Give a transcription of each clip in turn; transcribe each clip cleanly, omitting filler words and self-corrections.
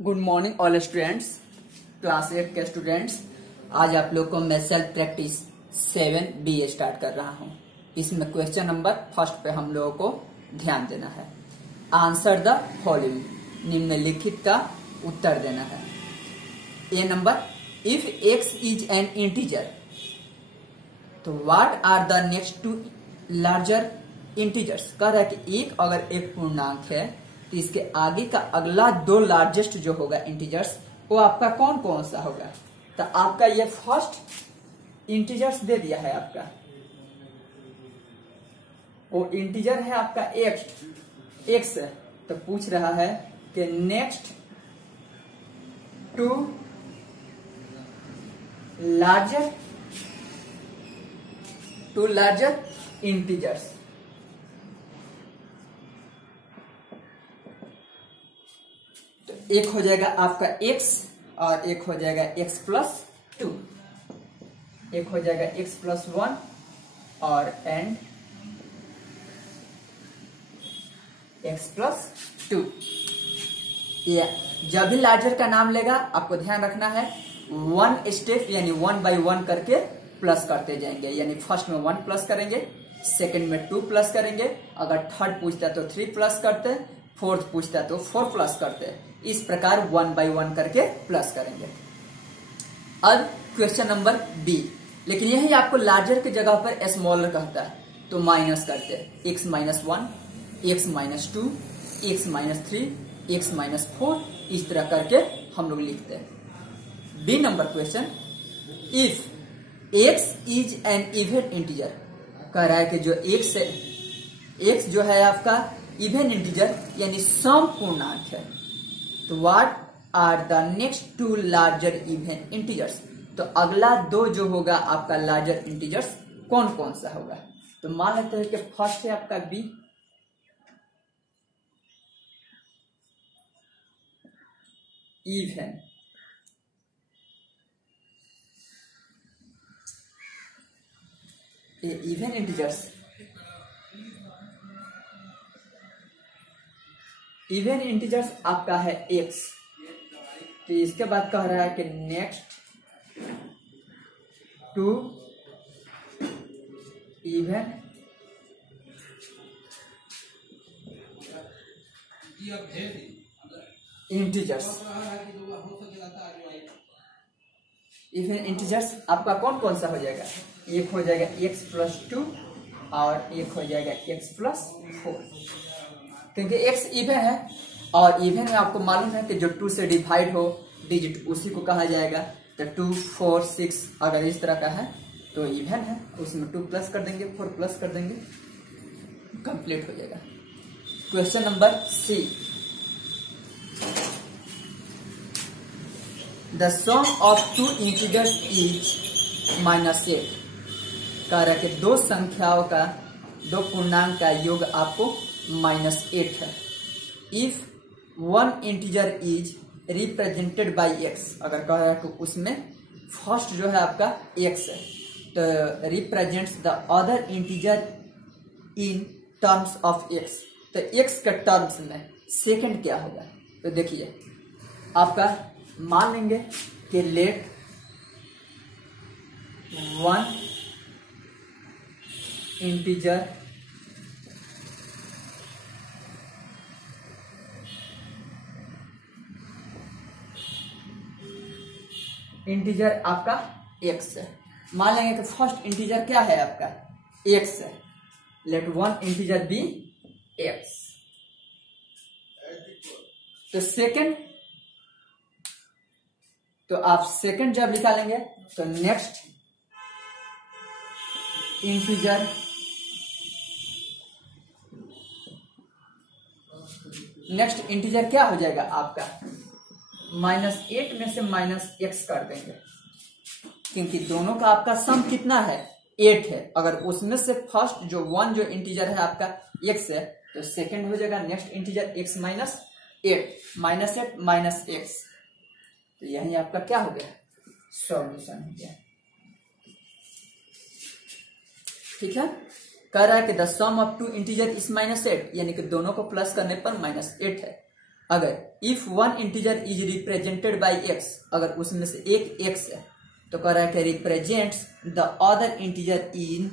Good morning all students, class 8 के students. आज आप लोग को मैं सेल्फ प्रैक्टिस 7B स्टार्ट कर रहा हूं। इसमें क्वेश्चन नंबर फर्स्ट पे हम लोगों को ध्यान देना है। आंसर द फॉलोइंग, निम्नलिखित का उत्तर देना है। A number, if x is an integer तो what are the next two larger integers. कह रहा है कि एक अगर एक पूर्णांक है तो इसके आगे का अगला दो लार्जेस्ट जो होगा इंटीजर्स वो आपका कौन कौन सा होगा। तो आपका ये फर्स्ट इंटीजर्स दे दिया है, आपका वो इंटीजर है आपका एक्स है। तो पूछ रहा है कि नेक्स्ट टू लार्जर इंटीजर्स। तो एक हो जाएगा आपका x और एक हो जाएगा x+2, एक हो जाएगा x+1 और एंड x+2। ये जब भी लार्जर का नाम लेगा आपको ध्यान रखना है 1 स्टेप यानी 1 बाई 1 करके प्लस करते जाएंगे। यानी फर्स्ट में 1 प्लस करेंगे, सेकंड में 2 प्लस करेंगे, अगर थर्ड पूछता है तो 3 प्लस करते, फोर्थ पूछता है तो 4 प्लस करते। इस प्रकार 1 बाई 1 करके प्लस करेंगे। अब क्वेश्चन नंबर बी, लेकिन यही आपको लार्जर की जगह पर स्मॉलर कहता है तो माइनस करते x-1, x-2, x-3, x-4, इस तरह करके हम लोग लिखते हैं। B number question, if x is an even integer. कह रहा है कि जो x जो है आपका इवन इंटीजर यानी सम पूर्णांक है तो what are the next two larger even integers. तो अगला दो जो होगा आपका लार्जर इंटीजर्स कौन कौन सा होगा। तो मान लेते हैं कि फर्स्ट है आपका B, even. Even integers, even integers आपका है x। तो इसके बाद कह रहा है कि next two even integers. Even integers आपका कौन कौन सा हो जाएगा। एक हो जाएगा x+2 और एक हो जाएगा x+4, क्योंकि x इवन है और इवन में आपको मालूम है कि जो 2 से डिवाइड हो डिजिट उसी को कहा जाएगा। तो 2, 4, 6 अगर इस तरह का है तो इवन है, उसमें 2 प्लस कर देंगे, 4 प्लस कर देंगे, कंप्लीट हो जाएगा। Question number C, the sum of two integers is -8। कह रहा है कि दो संख्याओं का, दो पूर्णांक का योग आपको -8 है। If one integer is represented by x। अगर कह रहा है तो उसमें फर्स्ट जो है आपका x है तो represents the other integer in terms of x। तो x के टर्म्स में सेकंड क्या होगा। तो देखिए आपका मान लेंगे कि लेट वन इंटीजर आपका x है। मान लेंगे कि फर्स्ट इंटीजर क्या है आपका x है। Let one integer be x। तो सेकंड, तो आप सेकंड जब निकालेंगे तो नेक्स्ट इंटीजर क्या हो जाएगा आपका -8 में से -x कर देंगे, क्योंकि दोनों का आपका सम कितना है 8 है। अगर उसमें से फर्स्ट जो 1 जो इंटीजर है आपका x है तो सेकंड हो जाएगा नेक्स्ट इंटीजर x -8 -x। तो यही आपका क्या हो गया, सॉल्यूशन हो गया। ठीक है, कह रहा है कि the sum of two integer is -8, यानी कि दोनों को प्लस करने पर -8 है। अगर if one integer is represented by x, अगर उसमें से एक एक्स है तो कह रहा है कि represents the other integer in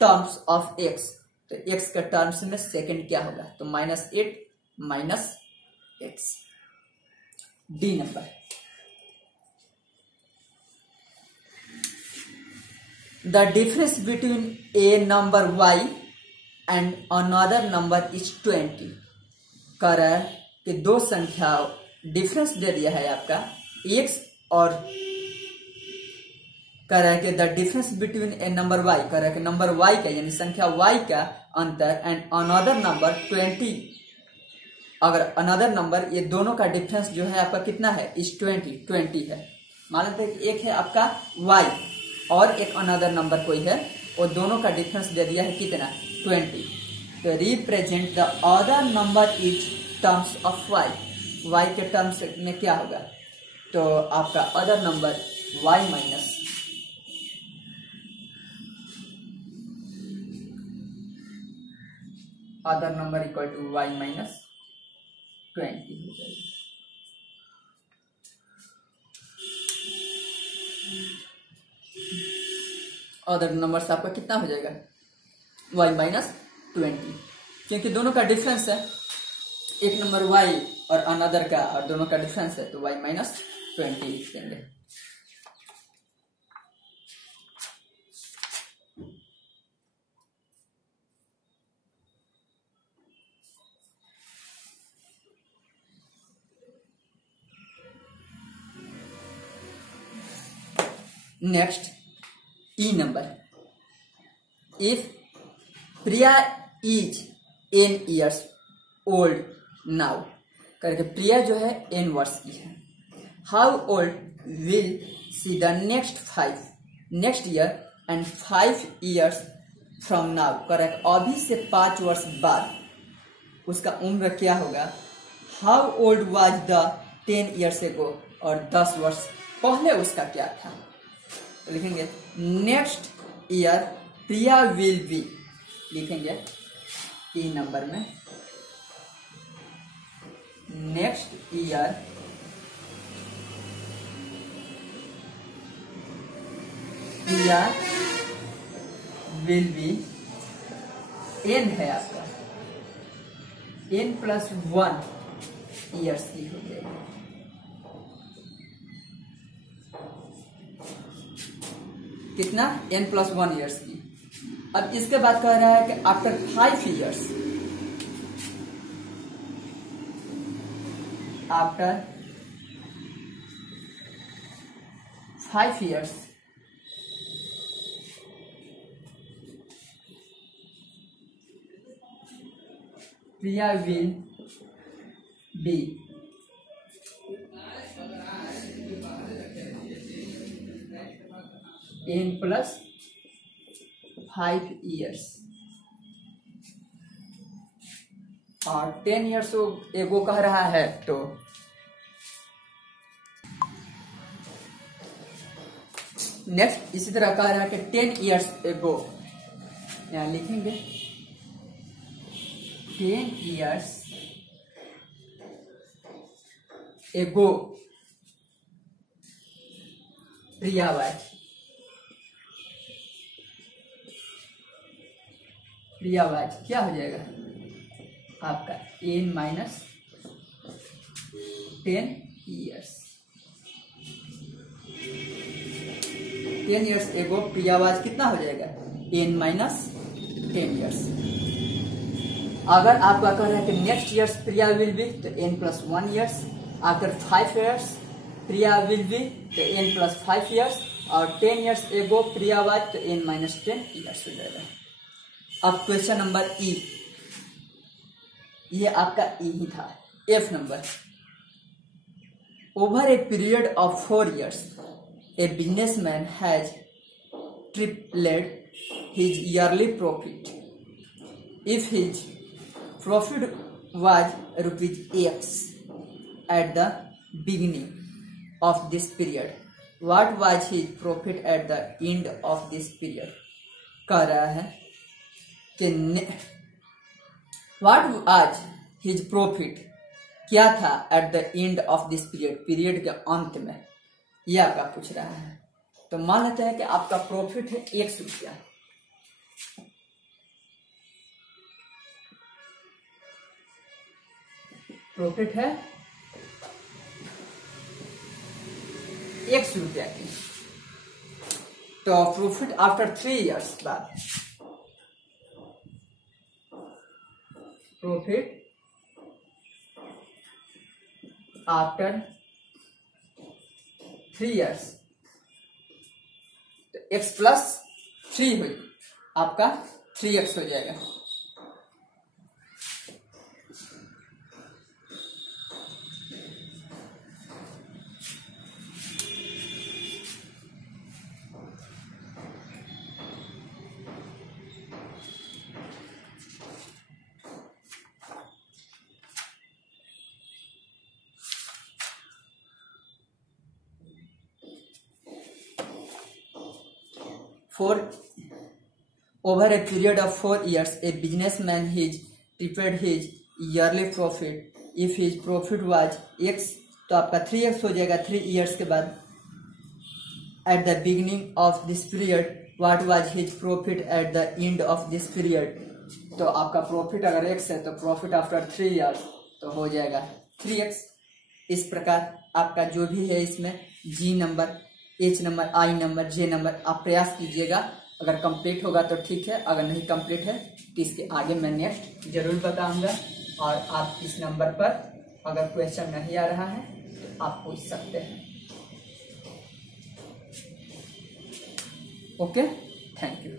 terms of x, तो एक्स के टर्म्स में सेकंड क्या होगा, तो -8 - x। D number, the difference between A number y and another number is 20। कह रहा है कि दो संख्या डिफरेंस दे दिया है आपका x, और कह रहा है कि the difference between A number y, कह रहा है कि नंबर y का यानी संख्या y का अंतर एंड अनदर नंबर 20, अगर अनदर नंबर, ये दोनों का डिफरेंस जो है आपका कितना है, इस 20 है। मान लेते हैं कि एक है आपका y और एक अनदर नंबर कोई है, और दोनों का डिफरेंस दे दिया है कितना, 20। तो represent the other number is terms of y के टर्म्स में क्या होगा, तो आपका other number y minus other number equal to y minus 20 हो जाएगा। अदर नंबर से आपका कितना हो जाएगा, y माइनस 20, क्योंकि दोनों का डिफरेंस है, एक नंबर y और अनदर का, और दोनों का डिफरेंस है, तो y माइनस 20 लिख देंगे। Next E number, if Priya is n years old now, करके प्रिया जो है n वर्ष की है, how old will see the next year and 5 years from now, correct अभी से 5 वर्ष बाद उसका उम्र क्या होगा। How old was the 10 years ago, और 10 वर्ष पहले उसका क्या था, तो लिखेंगे next year Priya will be, लिखेंगे ई नंबर में next year Priya will be, n है आपका, n+1 ईयर्स की हो जाएगी। कितना, n+1 ईयर्स की। अब इसके बाद कह रहा है कि after 5 years, after 5 years Priya will be n+5 years, और 10 years एगो कह रहा है, तो नेक्स्ट इसी तरह कह रहा है कि 10 years एगो, यहाँ लिखेंगे 10 years एगो प्रिया वाज क्या हो जाएगा आपका n-10 years। 10 years एगो प्रिया वाज कितना हो जाएगा, n-10 years। अगर आपका कह रहा है कि next years Priya will be, तो n+1 years, after 5 years Priya will be, तो n+5 years, और 10 years एगो प्रिया वाज, तो n-10 years हो जाएगा। अब क्वेश्चन नंबर ई, ये आपका ई ही था। F number, over a period of 4 years a businessman has tripled his yearly profit. If his profit was ₹X at the beginning of this period, what was his profit at the end of this period? कह रहा है कि what was his profit क्या था at the end of this period, period के अंत में, ये आपका पूछ रहा है। तो मान लेते हैं कि आपका प्रॉफिट है 100 रुपया, प्रॉफिट है 100 रुपया की। तो प्रॉफिट आफ्टर 3 इयर्स बाद, प्रॉफिट आफ्टर 3 इयर्स, तो x प्लस 3 हुई, आपका 3x हो जाएगा। For over a period of 4 years, a businessman has prepared his yearly profit. If his profit was x, तो आपका 3x हो जाएगा 3 years के बाद। At the beginning of this period, what was his profit at the end of this period? तो आपका profit अगर x है तो प्रॉफिट आफ्टर 3 years तो हो जाएगा 3x। इस प्रकार आपका जो भी है इसमें G number, H number, I number, J number आप प्रयास कीजिएगा। अगर कंप्लीट होगा तो ठीक है, अगर नहीं कंप्लीट है तो इसके आगे मैं नेक्स्ट जरूर बताऊंगा। और आप इस नंबर पर अगर क्वेश्चन नहीं आ रहा है तो आप पूछ सकते हैं। Okay, thank you.